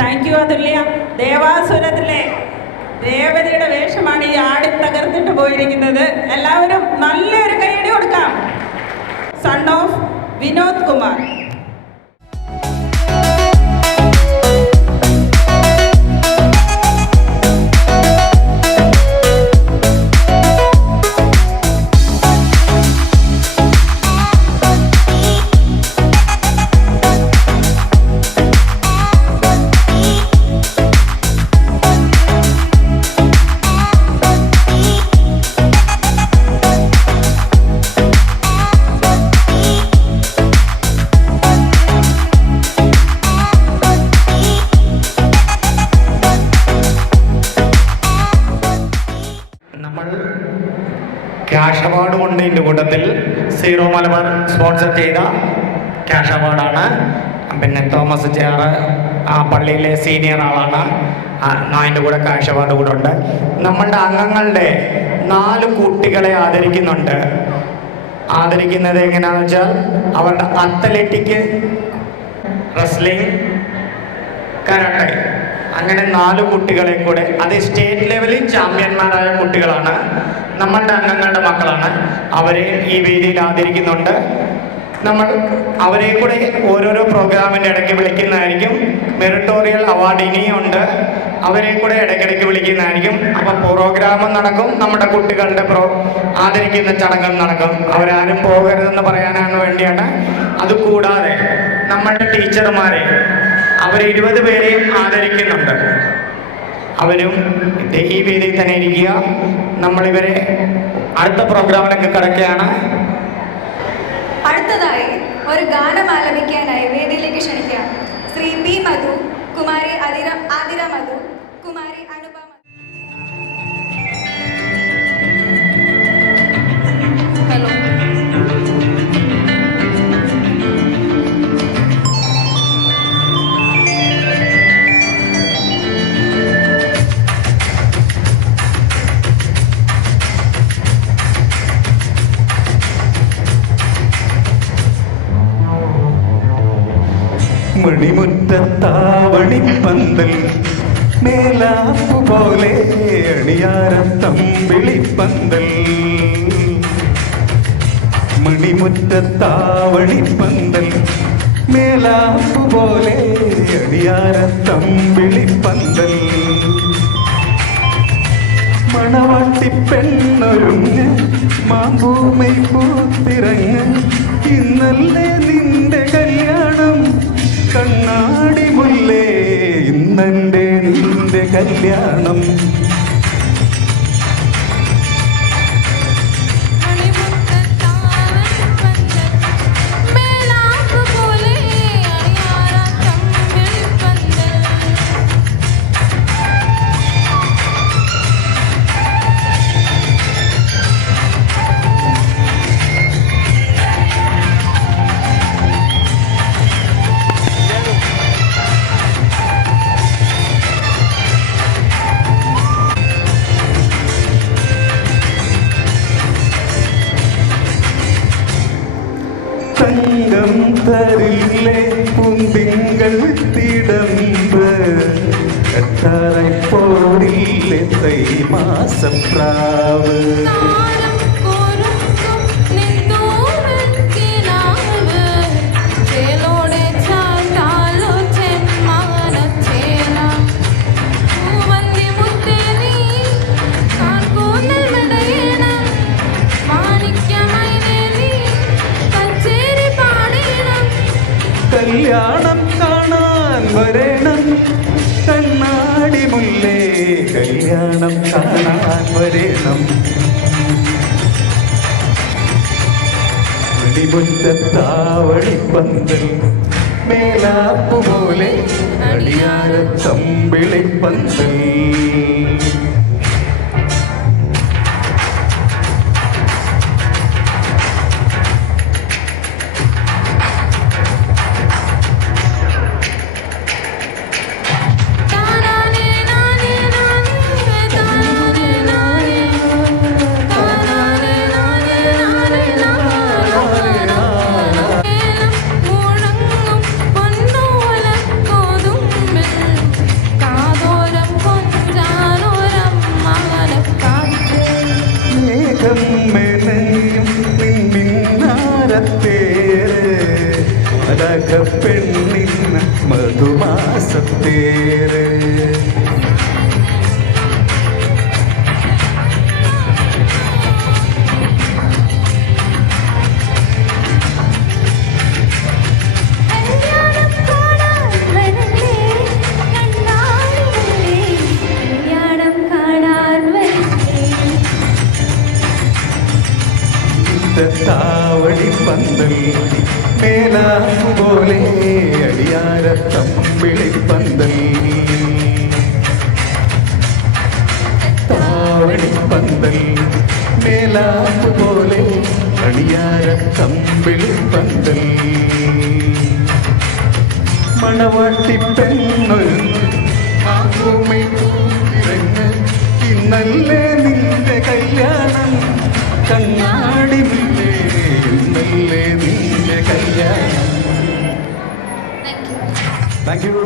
Thank you അതുല്യ. ദേവാസുരത്തിലെ രേവതിയുടെ വേഷമാണ് ഈ ആടി തകർത്തിട്ട് പോയിരിക്കുന്നത്. എല്ലാവരും നല്ലൊരു കൈയടി കൊടുക്കാം. Son of Vinod Kumar. Cash award കൊണ്ട് ഇതിൻ്റെ കൂട്ടത്തിൽ സീറോ മലബാർ സ്പോൺസർ ചെയ്ത ക്യാഷ് അവാർഡാണ്. പിന്നെ തോമസ് ചേറ് ആ പള്ളിയിലെ സീനിയർ ആളാണ്. അതിൻ്റെ കൂടെ ക്യാഷ് അവാർഡ് കൂടെ ഉണ്ട്. നമ്മളുടെ അംഗങ്ങളുടെ 4 കുട്ടികളെ ആദരിക്കുന്നുണ്ട്. ആദരിക്കുന്നത് എങ്ങനെയാണെന്ന് വെച്ചാൽ അവരുടെ അത്ലറ്റിക്, റെസ്ലിംഗ്, കരാട്ടെ അങ്ങനെ 4 കുട്ടികളെ കൂടെ, അത് സ്റ്റേറ്റ് ലെവലിൽ ചാമ്പ്യന്മാരായ കുട്ടികളാണ്. നമ്മളുടെ അംഗങ്ങളുടെ മക്കളാണ്. അവരെ ഈ വേദിയിൽ ആദരിക്കുന്നുണ്ട്. നമ്മൾ അവരെ കൂടെ ഓരോരോ പ്രോഗ്രാമിൻ്റെ ഇടയ്ക്ക് വിളിക്കുന്നതായിരിക്കും. മെറിറ്റോറിയൽ അവാർഡ് ഇനിയുണ്ട്, അവരെ കൂടെ ഇടയ്ക്കിടയ്ക്ക് വിളിക്കുന്നതായിരിക്കും. അപ്പം പ്രോഗ്രാം നടക്കും, നമ്മുടെ കുട്ടികളുടെ ആദരിക്കുന്ന ചടങ്ങും നടക്കും. അവരാരും പോകരുതെന്ന് പറയാനാണ് വേണ്ടിയാണ്. അതുകൂടാതെ നമ്മളുടെ ടീച്ചർമാരെ അവർ 20 പേരെയും ആദരിക്കുന്നുണ്ട്. അവരും ഈ വേദിയിൽ തന്നെ ഇരിക്കുക. നമ്മളിവരെ അടുത്ത പ്രോഗ്രാമിലൊക്കെ കിടക്കുകയാണ്. അടുത്തതായി ഒരു ഗാനം ആലപിക്കാനായി വേദിയിലേക്ക് ക്ഷണിക്കാം ശ്രീ പി മധു, കുമാരി ആതിര മധു, കുമാരി അനുപമ. മണിമുറ്റത്താവണിപ്പന്തൽ മേലാപ്പു പോലെ അണിയാരം തമ്പിളിപ്പന്തൽ. മണിമുറ്റത്താവണിപ്പന്തൽ മേലാപ്പു പോലെ അണിയാരം തമ്പിളിപ്പന്തൽ. മണവാട്ടിപ്പെണ്ണൊരുങ്ങ് മാമ്പൂമൈ പൂത്തിറങ്ങ്, ഇന്നല്ലേ നിന്റെ കല്യാണം കണ്ണാടി മുല്ലേ, ഇന്നെൻ്റെ നിന്റെ കല്യാണം. തങ്കം തരില്ലേ പൂന്തിങ്കൾ തിടമ്പ്, എത്താറായി പോടില്ലേ തൈ മാസപ്രാവ്. കല്യാണം കാണാൻ വരണം കണ്ണാടി മുല്ലേ, കല്യാണം കാണാൻ വരണം. മണിമുറ്റത്താവണിപ്പന്തൽ മേലാപ്പു പോലെ അടിയാര തമ്പിളിപ്പന്തൽ. മാസത്തേര് താവടി പന്തൽ മേലാപ്പുപോലെ അടിയാര തമ്പിളി പന്തൽ താവടി പന്തൽ മേലാപ്പുപോലെ അടിയാര തമ്പിളി പന്തൽ മണവാട്ടി പെണ്ണൊരുങ്ങ് ആകുമൈ പൂത്തിരങ്ങ് ഇന്നല്ലേ നിന്റെ കല്യാണം കണ്ണാടി മുല്ലേ ഇന്നല്ലേ നിന്റെ കല്യാണം. Thank you.